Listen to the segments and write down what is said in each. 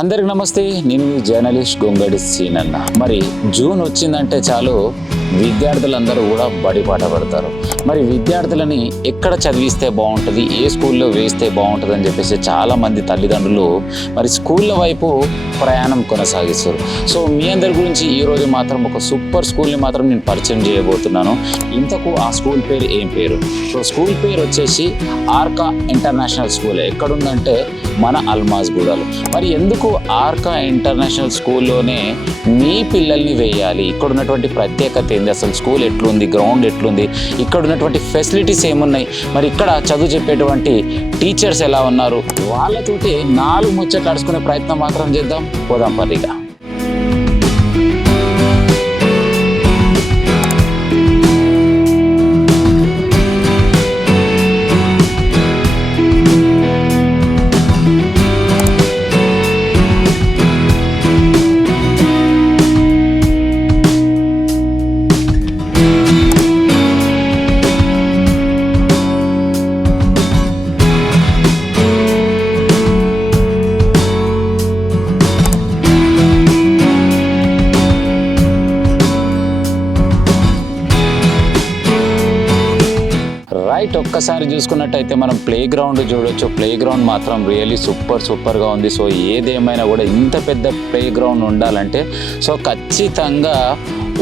అందరికి నమస్తే, నేను మీ జర్నలిస్ట్ గొంగడి సీనన్న. మరి జూన్ వచ్చిందంటే చాలు విద్యార్థులందరూ కూడా బడిపాట పడతారు. మరి విద్యార్థులని ఎక్కడ చదివిస్తే బాగుంటుంది, ఏ స్కూల్లో వేస్తే బాగుంటుంది అని చెప్పేసి చాలామంది తల్లిదండ్రులు మరి స్కూళ్ళ వైపు ప్రయాణం కొనసాగిస్తారు. సో మీ అందరి గురించి ఈరోజు మాత్రం ఒక సూపర్ స్కూల్ని మాత్రం నేను పరిచయం చేయబోతున్నాను. ఇంతకు ఆ స్కూల్ పేరు ఏం పేరు? సో స్కూల్ పేరు వచ్చేసి ఆర్కా ఇంటర్నేషనల్ స్కూల్. ఎక్కడుందంటే మన అల్మాజ్గూడలో. మరి ఎందుకు ఆర్కా ఇంటర్నేషనల్ స్కూల్లోనే మీ పిల్లల్ని వేయాలి? ఇక్కడ ఉన్నటువంటి ప్రత్యేకత ఏంది, అసలు స్కూల్ ఎట్లుంది, గ్రౌండ్ ఎట్లుంది, ఇక్కడ ఉన్నటువంటి ఫెసిలిటీస్ ఏమున్నాయి, మరి ఇక్కడ చదువు చెప్పేటువంటి టీచర్స్ ఎలా ఉన్నారు, వాళ్ళతోటి 4 ముచ్చట్లు అడుచుకునే ప్రయత్నం మాత్రం చేద్దాం. పోదాం పర్రిగా. రైట్, ఒక్కసారి చూసుకున్నట్టయితే మనం ప్లే గ్రౌండ్ చూడొచ్చు. ప్లే గ్రౌండ్ మాత్రం రియల్లీ సూపర్గా ఉంది. సో ఏదేమైనా కూడా ఇంత పెద్ద ప్లే గ్రౌండ్ ఉండాలంటే సో ఖచ్చితంగా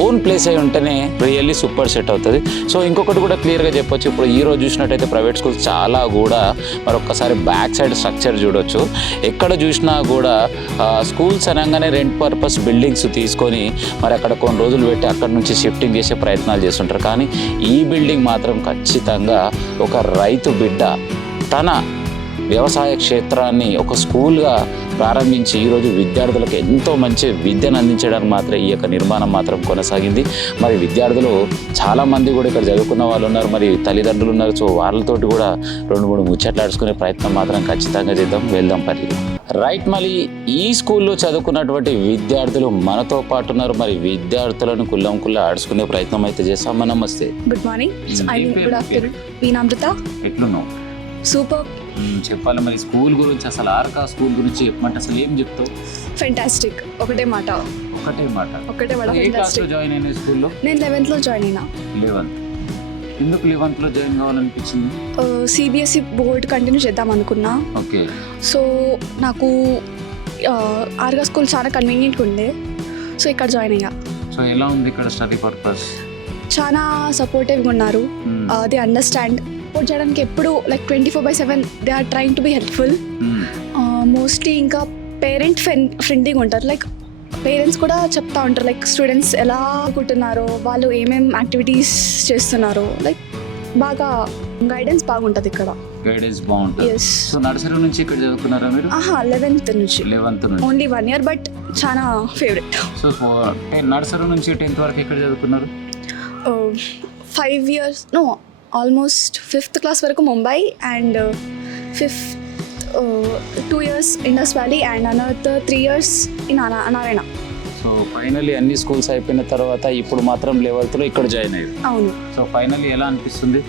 ఓన్ ప్లేస్ అయి ఉంటేనే రియల్లీ సూపర్ సెట్ అవుతుంది. సో ఇంకొకటి కూడా క్లియర్గా చెప్పొచ్చు, ఇప్పుడు ఈ రోజు చూసినట్టయితే ప్రైవేట్ స్కూల్స్ చాలా కూడా మరొకసారి బ్యాక్ సైడ్ స్ట్రక్చర్ చూడొచ్చు. ఎక్కడ చూసినా కూడా స్కూల్స్ అనగానే రెంట్ పర్పస్ బిల్డింగ్స్ తీసుకొని మరి అక్కడ కొన్ని రోజులు పెట్టి అక్కడ నుంచి షిఫ్టింగ్ చేసే ప్రయత్నాలు చేస్తుంటారు. కానీ ఈ బిల్డింగ్ మాత్రం ఖచ్చితంగా ఒక రైతు బిడ్డ తన వ్యవసాయ క్షేత్రాన్ని ఒక స్కూల్గా ప్రారంభించి ఈరోజు విద్యార్థులకు ఎంతో మంచి విద్యను అందించడానికి మాత్రం ఈ యొక్క నిర్మాణం మాత్రం కొనసాగింది. మరి విద్యార్థులు చాలామంది కూడా ఇక్కడ చదువుకున్న వాళ్ళు ఉన్నారు, మరి తల్లిదండ్రులు ఉన్నారు. సో వాళ్ళతోటి కూడా 2-3 ముచ్చట్లు ఆడుకునే ప్రయత్నం మాత్రం ఖచ్చితంగా చేద్దాం. వెళ్దాం పరి. రైట్, మళ్ళీ ఈ స్కూల్లో చదువుకున్నటువంటి విద్యార్థులు మనతో పాటు ఉన్నారు. మరి విద్యార్థులను కుల్ల ఆడుకునే ప్రయత్నం అయితే చేస్తాం. నమస్తే. Good morning. Good afternoon. Veenamrutha. ఎట్లున్నావు? సూపర్. చెప్పాలి మరి స్కూల్ గురించి, అసలు ఆర్కా స్కూల్ గురించి చెప్పమంటే అసలు ఏం చెప్తావు? ఫెంటాస్టిక్. ఒకటే మాట. ఏ క్లాస్లో జాయిన్ అయిన స్కూల్లో? నేను 11th లో జాయిన్ అయినా. 11th. ఎందుకు 11th లో జాయిన్ కావాలనిపించింది? సిబిఎస్ఈ బోర్డ్ కంటిన్యూ చేద్దాం అనుకున్నా. ఓకే. సో నాకు ఆర్కా స్కూల్ చాలా కన్వీనియంట్గా ఉండే, సో ఇక్కడ జాయిన్ అయ్యా. సో ఎలా ఉంది ఇక్కడ స్టడీ పర్పస్? చాలా సపోర్టివ్గా ఉన్నారు. They understand. సపోర్ట్ చేయడానికి ఎప్పుడు like 24/7 they are trying to be helpful. Mostly ఇంకా పేరెంట్ ఫ్రెండ్లీగా ఉంటారు. లైక్ పేరెంట్స్ కూడా చెప్తా ఉంటారు లైక్ స్టూడెంట్స్ ఎలా అనుకుంటున్నారో, వాళ్ళు ఏమేం యాక్టివిటీస్ చేస్తున్నారో, లైక్ బాగా గైడెన్స్ బాగుంటుంది ఇక్కడ. గైడెన్స్ బాగుంటుంది. సో నర్సరీ నుంచి ఇక్కడ చదువుకున్నారా మీరు? 11th నుంచి. ఓన్లీ 1 year, బట్ చాలా ఫేవరెట్. సో నర్సరీ నుంచి 10th వరకు ఎక్కడ చదువుకున్నారు? 5 years, no, almost 5th class వరకు Mumbai and 2 years Indus valley and another 3 years in Narayana. So finally అన్ని స్కూల్స్ అయిపోయిన తర్వాత ఇప్పుడు మాత్రం 11th లో ఇక్కడ జాయిన్ అయ్యారు. అవును. సో ఫైనల్లీ ఎలా అనిపిస్తుంది?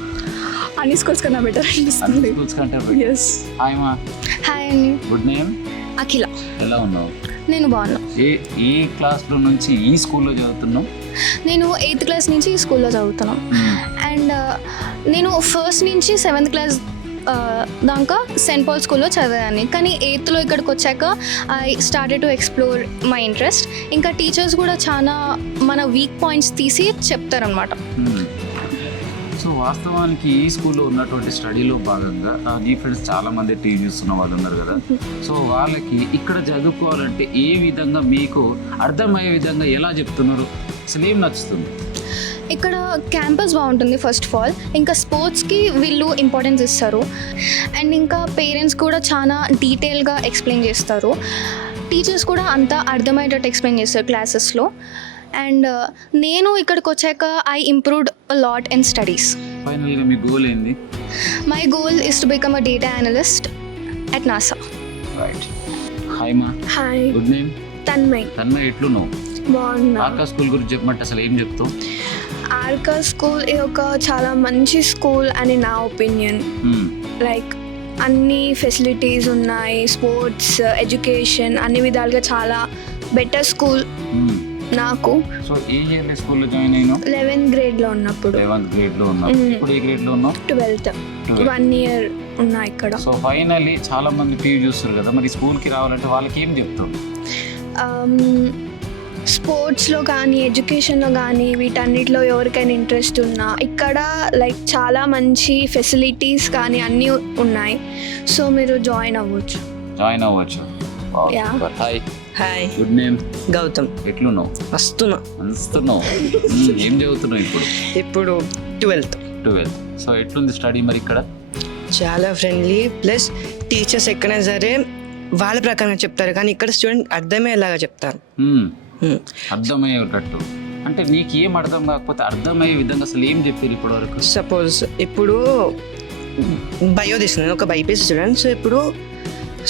అన్ని స్కూల్స్ కన్నా బెటర్ అనిపిస్తుంది. స్కూల్స్ కంటే yes. హాయ్ మా. హాయ్ అండి. Good name? అఖిల. ఎలా ఉన్నావు? నేను బాగున్నా. ఏ క్లాస్లో నుంచి ఈ స్కూల్లో చదువుతున్నావు? నేను 8th క్లాస్ నుంచి ఈ స్కూల్లో చదువుతున్నాను. అండ్ నేను 1st నుంచి 7th క్లాస్ దాకా సెయింట్ పాల్ స్కూల్లో చదివాను. కానీ 8th లో ఇక్కడికి వచ్చాక I started to explore my interest. ఇంకా టీచర్స్ కూడా చాలా మన వీక్ పాయింట్స్ తీసి చెప్తారనమాట. సో వాస్తవానికి ఈ స్కూల్లో ఉన్నటువంటి స్టడీలో భాగంగా నీ ఫ్రెండ్స్ చాలామంది టీవీ చూస్తున్న వాళ్ళు ఉన్నారు కదా, సో వాళ్ళకి ఇక్కడ చదువుకోవాలంటే ఏ విధంగా మీకు అర్థమయ్యే విధంగా ఎలా చెప్తున్నారు, అసలు ఏం నచ్చుతుంది? ఇక్కడ క్యాంపస్ బాగుంటుంది ఫస్ట్ ఆఫ్ ఆల్. ఇంకా స్పోర్ట్స్కి వీళ్ళు ఇంపార్టెన్స్ ఇస్తారు. అండ్ ఇంకా పేరెంట్స్ కూడా చాలా డీటెయిల్గా ఎక్స్ప్లెయిన్ చేస్తారు. టీచర్స్ కూడా అంతా అర్థమయ్యేటట్టు ఎక్స్ప్లెయిన్ చేస్తారు క్లాసెస్లో. అండ్ నేను ఇక్కడికి వచ్చాక I improved a lot in studies. ఫైనల్గా మీ గోల్ ఏంది? My goal is to become a data analyst at NASA. Right. Hi మా. హాయ్. Good name? తన్మయ్. ఎట్లున్నావు? బాగున్నా. ఆర్కా స్కూల్ గురించి చెప్పమంటే అసలు ఏం చెప్తావు? ఆర్కా స్కూల్ ఇది ఒక చాలా మంచి స్కూల్ అని నా ఒపీనియన్. లైక్ అన్ని ఫెసిలిటీస్ ఉన్నాయి, స్పోర్ట్స్, ఎడ్యుకేషన్ అన్ని విధాలుగా చాలా బెటర్ స్కూల్ నాకు. సో ఏ ఇయర్లీ స్కూల్లో జాయిన్ అయినావు? 11th గ్రేడ్లో ఉన్నప్పుడు. 11th గ్రేడ్లో ఉన్నావు. ఇప్పుడు ఏ గ్రేడ్లో ఉన్నావు? 12th. 1 year ఉన్నా ఇక్కడ. సో ఫైనల్లీ చాలా మంది టీవీ చూస్తారు కదా, మరి స్కూల్కి రావాలంటే వాళ్ళకి ఏం చెప్తావు? స్పోర్ట్స్లో కానీ ఎడ్యుకేషన్లో కానీ వీటన్నిటిలో ఎవరికైనా ఇంట్రెస్ట్ ఉన్నా ఇక్కడ లైక్ చాలా మంచి ఫెసిలిటీస్ కానీ అన్నీ ఉన్నాయి. సో మీరు జాయిన్ అవ్వచ్చు. Yeah. Hi. Hi, good name? Gautam. ఎట్లున్నావు? వస్తున్నావు. ఏం చదువుతున్నావు ఇప్పుడు? ఇప్పుడు 12th. 12th. సో ఎట్లుంది స్టడీ మరి ఇక్కడ? చాలా ఫ్రెండ్లీ, ప్లస్ టీచర్స్ ఎక్కడైనా సరే వాళ్ళ ప్రకారంగా చెప్తారు, కానీ ఇక్కడ స్టూడెంట్ అర్థమయ్యేలాగా చెప్తారు. అర్థమయ్యేటట్టు అంటే నీకు ఏం అర్థం కాకపోతే అర్థమయ్యే విధంగా అసలు ఏం చెప్పారు ఇప్పటి వరకు? సపోజ్ ఇప్పుడు బయో తీసుకున్నాను, ఒక బైపీసీ స్టూడెంట్. సో ఇప్పుడు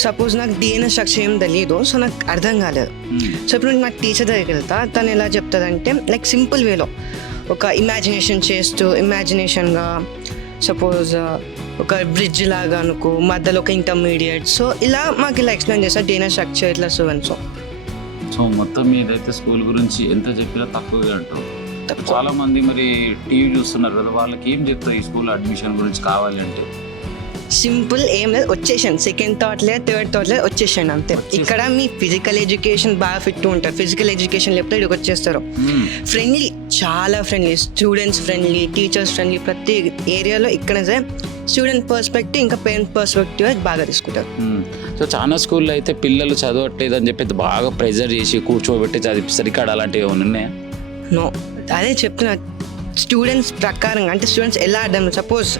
సపోజ్ నాకు DNA స్ట్రక్చర్ ఏం తెలియదు, సో నాకు అర్థం కాలేదు. సో ఇప్పుడు నాకు టీచర్ దగ్గరికి వెళ్తా, తను ఎలా చెప్తుందంటే లైక్ సింపుల్ వేలో ఒక ఇమాజినేషన్ చేస్తూ, ఇమాజినేషన్గా సపోజ్ ఒక బ్రిడ్జ్ లాగా అనుకో, మధ్యలో ఒక ఇంటర్మీడియట్. సో ఇలా మాకు ఇలా ఎక్స్ప్లెయిన్ చేస్తారు DNA స్ట్రక్చర్ ఇట్లా సో అండ్ సో. సో మొత్తం మీద అయితే స్కూల్ గురించి ఎంత చెప్పినా తక్కువగా అంటావు. చాలా మంది మరి టీవీ చూస్తున్నారు కదా, వాళ్ళకి ఏం చెప్తారు ఈ స్కూల్ అడ్మిషన్ గురించి కావాలి అంటే? సింపుల్, ఏం లేదు, వచ్చేసాను. సెకండ్ థాట్ లేదు, థర్డ్ థాట్ లేదు, వచ్చేసాను అంతే. ఇక్కడ మీ ఫిజికల్ ఎడ్యుకేషన్ బాగా ఫిట్ ఉంటారు. ఫిజికల్ ఎడ్యుకేషన్ లేకపోతే ఇక్కడికి వచ్చేస్తారు. ఫ్రెండ్లీ, చాలా friendly, students friendly, teachers friendly. ప్రతి ఏరియాలో ఇక్కడ సరే స్టూడెంట్ పర్స్పెక్టివ్ ఇంకా పేరెంట్ పర్స్పెక్టివ్ బాగా తీసుకుంటారు. సో చాలా స్కూల్లో అయితే పిల్లలు చదవట్లేదు అని చెప్పి బాగా ప్రెజర్ చేసి కూర్చోబెట్టి చదివిస్తారు. ఇక్కడ అలాంటివి ఏమైనా ఉన్నాయా? నో, అదే చెప్తున్నా. స్టూడెంట్స్ ప్రకారంగా అంటే స్టూడెంట్స్ ఎలా అర్థం, సపోజ్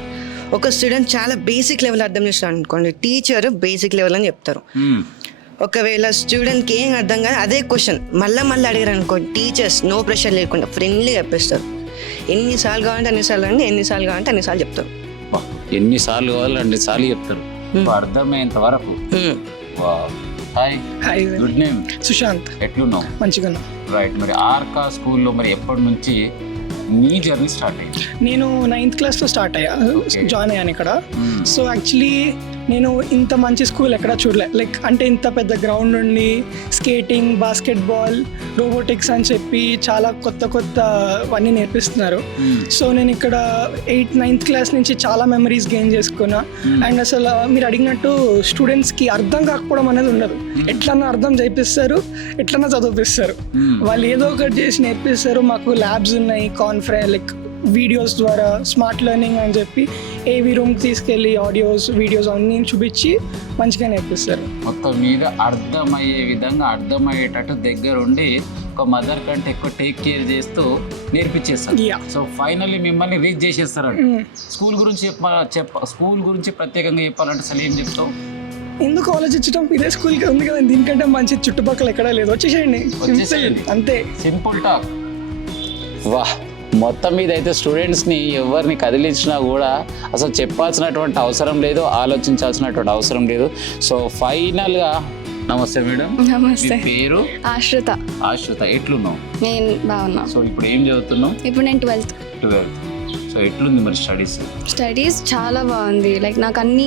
ఒక స్టూడెంట్ చాలా బేసిక్ లెవెల్ అర్థం చేస్తాడు అనుకోండి, టీచర్ బేసిక్ లెవెల్ అని చెప్తారు. ఒకవేళ స్టూడెంట్కి ఏం అర్థం కాదు అదే క్వశ్చన్ మళ్ళీ అడిగారు అనుకోండి, టీచర్స్ నో ప్రెషర్ లేకుండా ఫ్రెండ్లీగా చెప్పేస్తారు. ఎన్నిసార్లు కావాలంటే అన్నిసార్లు అండి, ఎన్నిసార్లు కావాలంటే అన్నిసార్లు చెప్తారు. ఎన్నిసార్లు కావాలి అన్నిసార్లు చెప్తారు, అర్థమయ్యేంత వరకు. Hi. Hi, good name? Sushant. ఎట్లున్నావు? మంచిగా ఉన్నా. రైట్. మరి ఆర్కా స్కూల్లో మరి ఎప్పటి నుంచి నీ జర్నీ స్టార్ట్ అయ్యింది? నేను 9th క్లాస్లో స్టార్ట్ అయ్యా, జాయిన్ అయ్యాను ఇక్కడ. సో యాక్చువల్లీ నేను ఇంత మంచి స్కూల్ ఎక్కడా చూడలే. లైక్ అంటే ఇంత పెద్ద గ్రౌండ్ ఉండి స్కేటింగ్, బాస్కెట్బాల్, రోబోటిక్స్ అని చెప్పి చాలా కొత్తవన్నీ నేర్పిస్తున్నారు. సో నేను ఇక్కడ 8th, 9th క్లాస్ నుంచి చాలా మెమరీస్ గెయిన్ చేసుకున్నా. అండ్ అసలు మీరు అడిగినట్టు స్టూడెంట్స్కి అర్థం కాకపోవడం అనేది ఉండదు. ఎట్లన్నా అర్థం చేపిస్తారు, ఎట్లన్నా చదివిస్తారు. వాళ్ళు ఏదో ఒకటి చేసి నేర్పిస్తారు. మాకు ల్యాబ్స్ ఉన్నాయి, లైక్ వీడియోస్ ద్వారా స్మార్ట్ లెర్నింగ్ అని చెప్పి ఏవి రూమ్కి తీసుకెళ్ళి ఆడియోస్, వీడియోస్ అన్నీ చూపించి మంచిగా నేర్పిస్తారు. మొత్తం మీద అర్థమయ్యే విధంగా, అర్థమయ్యేటట్టు దగ్గరుండి ఒక మదర్ కంటే ఎక్కువ టేక్ కేర్ చేస్తూ నేర్పించేస్తారు. సో ఫైనల్లీ మిమ్మల్ని రీచ్ చేసేస్తారంట. స్కూల్ గురించి ప్రత్యేకంగా చెప్పాలంటే అసలు ఏం చెప్తావు? ఎందుకు ఆలోచించడం, ఇదే స్కూల్కి ఉంది కదా, దీనికంటే మంచి చుట్టుపక్కల ఎక్కడా లేదు, వచ్చేసేయండి అంతే. Simple talk. వాహ్, మొత్తం మీద అయితే స్టూడెంట్స్ని ఎవరిని కదిలించినా కూడా అసలు చెప్పాల్సినటువంటి అవసరం లేదు, ఆలోచించాల్సినటువంటి అవసరం లేదు. సో ఫైనల్గా నమస్తే మేడం. నమస్తే. పేరు? ఆశ్రిత. ఎట్లున్నావు? నేను బాగున్నా. సో ఇప్పుడు ఏం చదువుతున్నావు? ఇప్పుడు నేను 12th. సో ఎట్లుంది మరి స్టడీస్ చాలా బాగుంది. లైక్ నాకు అన్నీ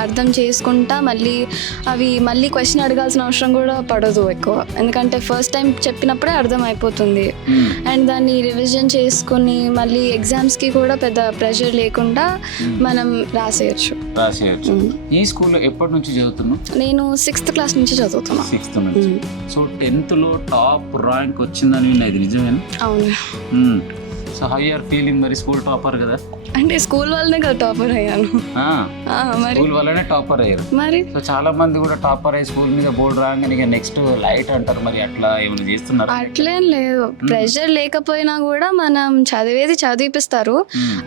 అర్థం చేసుకుంటా మళ్ళీ క్వశ్చన్ అడగాల్సిన అవసరం కూడా పడదు ఎక్కువ, ఎందుకంటే ఫస్ట్ టైం చెప్పినప్పుడే అర్థం అయిపోతుంది. అండ్ దాన్ని రివిజన్ చేసుకుని మళ్ళీ ఎగ్జామ్స్కి కూడా పెద్ద ప్రెషర్ లేకుండా మనం రాసేయచ్చు. ఈ స్కూల్లో ఎప్పటి నుంచి చదువుతున్నావు? నేను 6th క్లాస్ నుంచి చదువుతున్నా. 6th నుంచి. సో 10thలో టాప్ ర్యాంక్ వచ్చిందని ఇది నిజమేనా? అవును. So how you are feeling? మరి స్కూల్ టాపర్ కదా, అంటే స్కూల్ వల్లనే కదా టాపర్ అయ్యాను. స్కూల్ వల్లనే టాపర్ అయ్యారు మరి. సో చాలా మంది కూడా టాపర్ అయ్యి స్కూల్ మీద బోర్డు రాగానే ఇక నెక్స్ట్ లైట్ అంటారు. మరి అట్లా ఏమైనా చేస్తున్నారు? అట్లేం లేదు, ప్రెషర్ లేకపోయినా కూడా మనం చదివిపిస్తారు.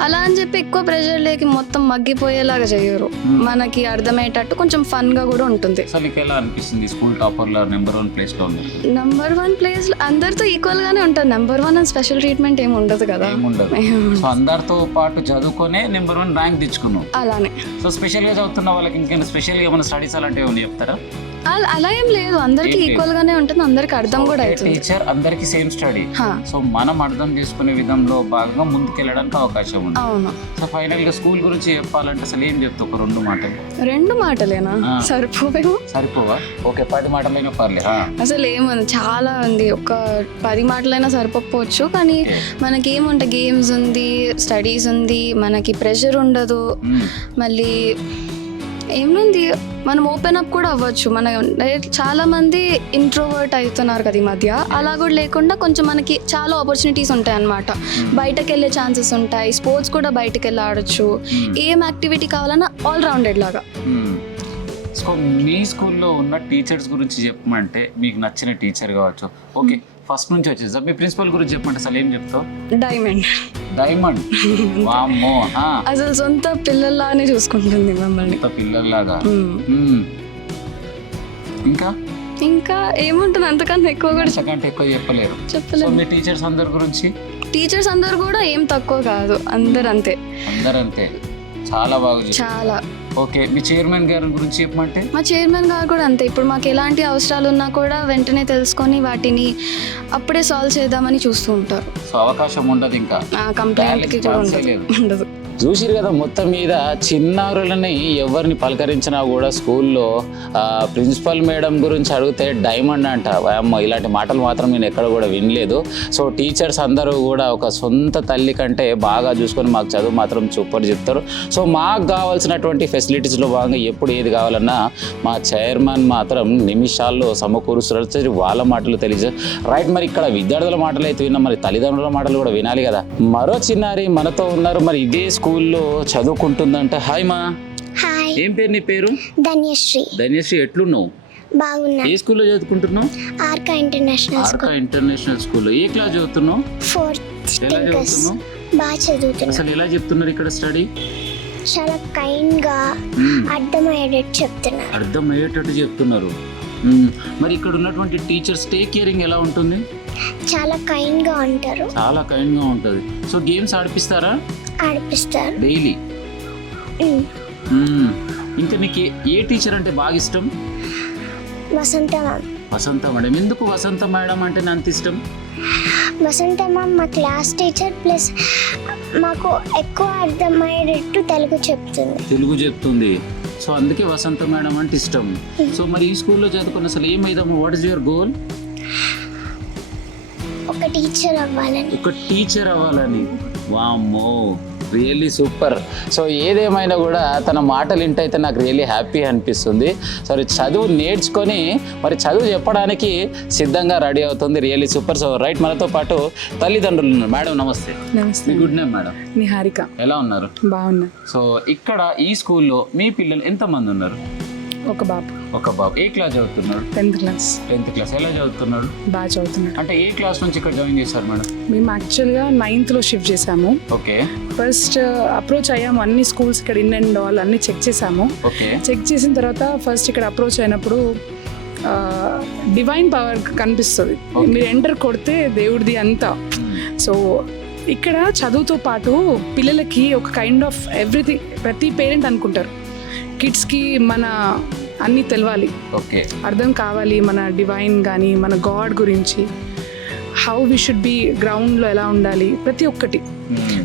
అలా అని చెప్పి ఎక్కువ ప్రెషర్ లేక మొత్తం మగ్గిపోయేలాగా చేయరు. మనకి అర్థమయ్యేటట్టు కొంచెం ఫన్ గా కూడా ఉంటుంది. అసలు నీకు ఎలా అనిపిస్తుంది స్కూల్ టాపర్ లో నెంబర్ 1 ప్లేస్ లో ఉంది? నెంబర్ 1 ప్లేస్ అందరితో ఈక్వల్ గానే ఉంటుంది. నెంబర్ 1 అని స్పెషల్ ట్రీట్మెంట్ ఏమి ఉండదు కదా. సో అందరితో పాటు చదువుకునే నెంబర్ 1 ర్యాంక్ తెచ్చుకున్నావు. అలానే. సో స్పెషల్ గా చదువుతున్న వాళ్ళకి ఇంకేమైనా స్పెషల్ గా ఏమైనా స్టడీస్ అలాంటివి ఏమైనా చెప్తారా? అలా ఏం లేదు, అందరికి ఏం లేదు. ఈక్వల్ గానే ఉంటుంది, అందరికి అర్థం కూడా అవుతుంది. టీచర్ అందరికి సేమ్ స్టడీ. హా, సో మనం అర్థం చేసుకునే విధంలో భాగంగా ముందుకెళ్ళడానికి అవకాశం ఉంది. అవును. సో ఫైనల్ గా స్కూల్ గురించి చెప్పాలంటే అసలు ఏం చెప్తావు? ఒక 2 మాటలు 2 మాటలేనా? ఆ. సరిపోవేమో. సరిపోవా? ఓకే, 10 మాటలైనా పర్లే. అసలు ఏముంది, చాలా ఉంది. ఒక 10 మాటలైనా సరిపోవచ్చు, కానీ Okay. మనకి ఏముంటాయి, గేమ్స్ ఉంది, స్టడీస్ ఉంది, మనకి ప్రెషర్ ఉండదు. మళ్ళీ ఏముంది, మనం ఓపెన్ అప్ కూడా అవ్వచ్చు. మన చాలా మంది ఇంట్రోవర్ట్ అవుతున్నారు కదా ఈ మధ్య, అలా కూడా లేకుండా కొంచెం మనకి చాలా ఆపర్చునిటీస్ ఉంటాయి అన్నమాట. బయటకు వెళ్ళే ఛాన్సెస్ ఉంటాయి, స్పోర్ట్స్ కూడా బయటకు వెళ్ళి ఆడొచ్చు. ఏం యాక్టివిటీ కావాలన్నా ఆల్ రౌండెడ్ లాగా. సో మీ స్కూల్లో ఉన్న టీచర్స్ గురించి చెప్పమంటే మీకు నచ్చిన టీచర్ కావచ్చు. ఓకే, ఫస్ట్ నుంచి వచ్చేసా మీ ప్రిన్సిపల్ గురించి చెప్పమంటే అసలు ఏం చెప్తావు? డైమండ్. డైమండ్. వామ్మో. అసలు సొంత పిల్లల్లానే చూసుకుంటుంది మమ్మల్ని. పిల్లల్లాగా. ఇంకా ఇంకా ఏముంటుంది, అంతకన్నా ఎక్కువ కూడా సెకండ్ ఎక్కువ చెప్పలేరు. సో చెప్పలేదు. మీ టీచర్స్ అందరి గురించి? టీచర్స్ అందరు కూడా ఏం తక్కువ కాదు, అందరు అంతే. అందరంతే, చాలా బాగా చెప్పారు. చాలా. ఓకే, మీ చైర్మన్ గారి గురించి చెప్పమంటే? మా చైర్మన్ గారు కూడా అంతే. ఇప్పుడు మాకు ఎలాంటి అవసరాలు ఉన్నా కూడా వెంటనే తెలుసుకొని వాటిని అప్పుడే సాల్వ్ చేద్దామని చూస్తూ ఉంటారు. సో అవకాశం ఉండదు, ఇంకా కంప్లైంట్కి కూడా ఉండదు. చూసిరు కదా, మొత్తం మీద చిన్నారులని ఎవరిని పలకరించినా కూడా స్కూల్లో ప్రిన్సిపల్ మేడం గురించి అడిగితే డైమండ్ అంట. అమ్మ, ఇలాంటి మాటలు మాత్రం నేను ఎక్కడ కూడా వినలేదు. సో టీచర్స్ అందరూ కూడా ఒక సొంత తల్లి కంటే బాగా చూసుకొని మాకు చదువు మాత్రం సూపర్ చెప్తారు. సో మాకు కావాల్సినటువంటి ఫెసిలిటీస్లో భాగంగా ఎప్పుడు ఏది కావాలన్నా మా చైర్మన్ మాత్రం నిమిషాల్లో సమకూరుస్తారు. వాళ్ళ మాటలు తెలియదు. రైట్, మరి ఇక్కడ విద్యార్థుల మాటలు అయితే విన్నాం, మరి తల్లిదండ్రుల మాటలు కూడా వినాలి కదా. మరో చిన్నారి మనతో ఉన్నారు, మరి ఇదే స్కూల్లో చదువుకుంటుందంట. హాయ్ మా. హాయ్, ఏం పేరు నీ పేరు? ధన్యశ్రీ. ధన్యశ్రీ, ఎట్లున్నావు? బాగున్నా. ఏ స్కూల్లో చదువుకుంటున్నావు? Arka international Arka school international స్కూల్లో. ఏ క్లాస్ చదువుతున్నావు? 4th ఎలా థింకర్స్. చదువుతున్నావు? బాగా చదువుతున్నా. అసలు ఎలా చెప్తున్నారు ఇక్కడ స్టడీ? చాలా కైండ్ గా అర్థమయ్యేటట్టు చెప్తున్నారు. అర్థమయ్యేటట్టు చెప్తున్నారు. మరి ఇక్కడ ఉన్నటువంటి టీచర్స్ టేక్ కేరింగ్ ఎలా ఉంటుంది? చాలా కైండ్ గా ఉంటారు. చాలా కైండ్ గా ఉంటుంది. సో గేమ్స్ ఆడిపిస్తారా? ఆడిపిస్తారు. డైలీ. ఉమ్. ఇంకా నీకు ఏ టీచర్ అంటే బాగా ఇష్టం? వసంత మ్యామ్. వసంత మేడం. ఎందుకు వసంత మేడం అంటే నాకు అంత ఇష్టం? వసంత మ్యామ్ మా క్లాస్ టీచర్, ప్లస్ మాకు ఎక్కువ అర్థమయ్యేటట్టు తెలుగు చెప్తుంది. తెలుగు చెప్తుంది. సో అందుకే వసంత మేడం అంటే ఇష్టం. సో మరి ఈ స్కూల్లో చదువుకున్న అసలు ఏమైదాము? What is your goal? ఒక టీచర్ అవ్వాలని. ఒక టీచర్ అవ్వాలని. వామ్మో, రియల్లీ సూపర్. సో ఏదేమైనా కూడా తన మాటలు వింటైతే నాకు రియల్లీ హ్యాపీ అనిపిస్తుంది. సరే, చదువు నేర్చుకొని మరి చదువు చెప్పడానికి సిద్ధంగా రెడీ అవుతుంది. Really super. సో రైట్, మనతో పాటు తల్లిదండ్రులు ఉన్నారు. మేడం నమస్తే. నమస్తే. మీ గుడ్ నేమ్ మేడం? నిహారిక. ఎలా ఉన్నారు? బాగున్నా. సో ఇక్కడ ఈ స్కూల్లో మీ పిల్లలు ఎంతమంది ఉన్నారు? ఒక బాబు. ఒక బాబు. ఏ క్లాస్ చదువుతున్నారు? 10th class. 10th class. ఎలా చదువుతున్నాడు? బాగా చదువుతున్నాడు. అంటే ఏ క్లాస్ నుంచి ఇక్కడ జాయిన్ చేశారు మేడం? మేము యాక్చువల్గా 9th షిఫ్ట్ చేసాము. ఓకే. ఫస్ట్ అప్రోచ్ అయ్యాము, అన్ని స్కూల్స్ ఇక్కడ ఇన్ అండ్ ఆల్ అన్ని చెక్ చేసాము. ఓకే. చెక్ చేసిన తర్వాత ఫస్ట్ ఇక్కడ అప్రోచ్ అయినప్పుడు డివైన్ పవర్ కనిపిస్తుంది. మీరు ఎంటర్ కొడితే దేవుడిది అంతా. సో ఇక్కడ చదువుతో పాటు పిల్లలకి ఒక కైండ్ ఆఫ్ ఎవ్రీథింగ్, ప్రతి పేరెంట్ అనుకుంటారు కిడ్స్కి మన అన్నీ తెలవాలి, ఓకే, అర్థం కావాలి, మన డివైన్ కానీ మన గాడ్ గురించి, హౌ వీ షుడ్ బి గ్రౌండ్లో ఎలా ఉండాలి, ప్రతి ఒక్కటి.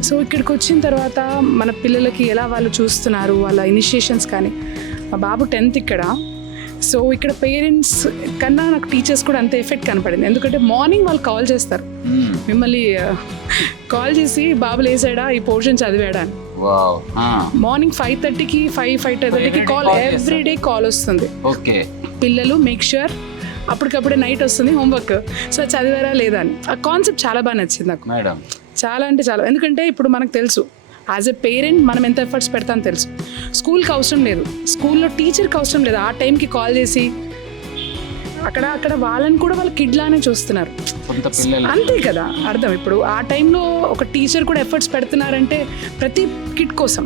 సో ఇక్కడికి వచ్చిన తర్వాత మన పిల్లలకి ఎలా వాళ్ళు చూస్తున్నారు, వాళ్ళ ఇనిషియేషన్స్ కానీ. మా బాబు 10th ఇక్కడ. సో ఇక్కడ పేరెంట్స్ కన్నా నాకు టీచర్స్ కూడా అంత ఎఫెక్ట్ కనపడింది. ఎందుకంటే మార్నింగ్ వాళ్ళు కాల్ చేస్తారు మిమ్మల్ని, కాల్ చేసి బాబు లేసాడా, ఈ పోర్షన్ చదివాడా అని. మార్నింగ్ 5:30కి 5:30కి కాల్, ఎవ్రీడే కాల్ వస్తుంది. ఓకే. పిల్లలు మేక్ ష్యూర్ అప్పటికప్పుడే నైట్ వస్తుంది హోంవర్క్, సో చదివారా లేదా అని. ఆ కాన్సెప్ట్ చాలా బాగా నచ్చింది నాకు మేడం. చాలా అంటే చాలా. ఎందుకంటే ఇప్పుడు మనకు తెలుసు యాజ్ ఎ పేరెంట్ మనం ఎంత ఎఫర్ట్స్ పెడతామని తెలుసు. స్కూల్కి అవసరం లేదు, స్కూల్లో టీచర్కి అవసరం లేదు. ఆ టైంకి కాల్ చేసి అక్కడ వాళ్ళని కూడా వాళ్ళ కిడ్ లానే చూస్తున్నారు, అంతే కదా అర్థం. ఇప్పుడు ఆ టైంలో ఒక టీచర్ కూడా ఎఫర్ట్స్ పెడుతున్నారంటే ప్రతి కిడ్ కోసం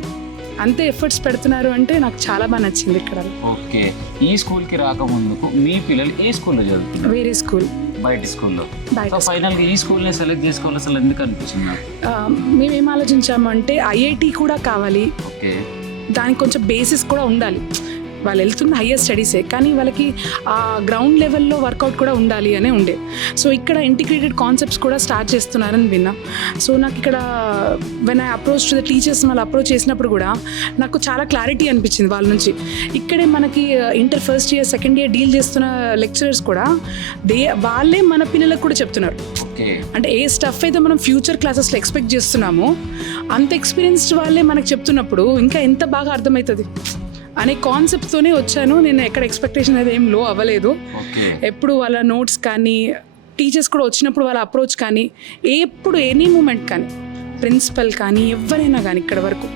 అంతే ఎఫర్ట్స్ పెడుతున్నారు అంటే నాకు చాలా బాగా నచ్చింది ఇక్కడ. ఓకే. ఈ స్కూల్కి రాకముందుకు మీ పిల్లలు ఏ స్కూల్లో చదువుతున్నారు? వేరే స్కూల్, బయట స్కూల్లో. బయట. ఫైనల్గా ఈ స్కూల్ని సెలెక్ట్ చేసుకోవాలి, అసలు ఎందుకు అనిపించింది? మేమేం ఆలోచించాము అంటే ఐఐటి కూడా కావాలి, ఓకే, దానికి కొంచెం బేసిస్ కూడా ఉండాలి. వాళ్ళు వెళ్తున్న హయ్యర్ స్టడీసే, కానీ వాళ్ళకి ఆ గ్రౌండ్ లెవెల్లో వర్కౌట్ కూడా ఉండాలి అనే ఉండే. సో ఇక్కడ ఇంటిగ్రేటెడ్ కాన్సెప్ట్స్ కూడా స్టార్ట్ చేస్తున్నారని విన్నా. సో నాకు ఇక్కడ when I approach to the teachers, వాళ్ళు అప్రోచ్ చేసినప్పుడు కూడా నాకు చాలా క్లారిటీ అనిపించింది వాళ్ళ నుంచి. ఇక్కడే మనకి inter first year second year deal చేస్తున్న లెక్చరర్స్ కూడా వాళ్ళే మన పిల్లలకు కూడా చెప్తున్నారు. అంటే ఏ స్టఫ్ అయితే మనం ఫ్యూచర్ క్లాసెస్లో ఎక్స్పెక్ట్ చేస్తున్నామో అంత ఎక్స్పీరియన్స్డ్ వాళ్ళే మనకు చెప్తున్నప్పుడు ఇంకా ఎంత బాగా అర్థమవుతుంది అనే కాన్సెప్ట్తోనే వచ్చాను నేను. ఎక్కడ ఎక్స్పెక్టేషన్ అయితే ఏం లో అవ్వలేదు. ఎప్పుడు వాళ్ళ నోట్స్ కానీ టీచర్స్ కూడా వచ్చినప్పుడు వాళ్ళ అప్రోచ్ కానీ ఎప్పుడు ఎనీ మూమెంట్ కానీ ప్రిన్సిపల్ కానీ ఎవరైనా కానీ ఇక్కడ వరకు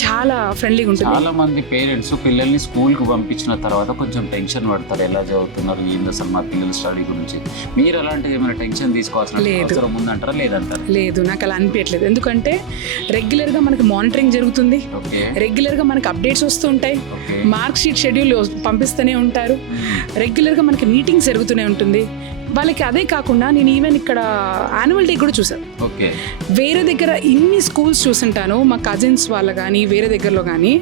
చాలా ఫ్రెండ్లీగా ఉంటుంది. చాలా మంది పేరెంట్స్ పిల్లల్ని స్కూల్కి పంపించిన తర్వాత కొంచెం టెన్షన్ పడతారు, ఎలా చదువుతున్నారు, ఏంది అసలు మా పిల్లల స్టడీ గురించి. మీరు అలాంటిది ఏమైనా టెన్షన్ తీసుకోవాల్సిన అవసరం ఉందంటారా లేదంటారా? లేదు, నాకు అలా అనిపించట్లేదు. ఎందుకంటే రెగ్యులర్గా మనకి మానిటరింగ్ జరుగుతుంది, రెగ్యులర్గా మనకి అప్డేట్స్ వస్తూ ఉంటాయి, మార్క్ షీట్ షెడ్యూల్ పంపిస్తూనే ఉంటారు, రెగ్యులర్గా మనకి మీటింగ్స్ జరుగుతూనే ఉంటుంది. వాళ్ళకి అదే కాకుండా నేను ఈవెన్ ఇక్కడ యాన్యువల్ డే కూడా చూసాను. వేరే దగ్గర ఇన్ని స్కూల్స్ చూసుంటాను, మా కజిన్స్ వాళ్ళ కానీ వేరే దగ్గరలో కానీ,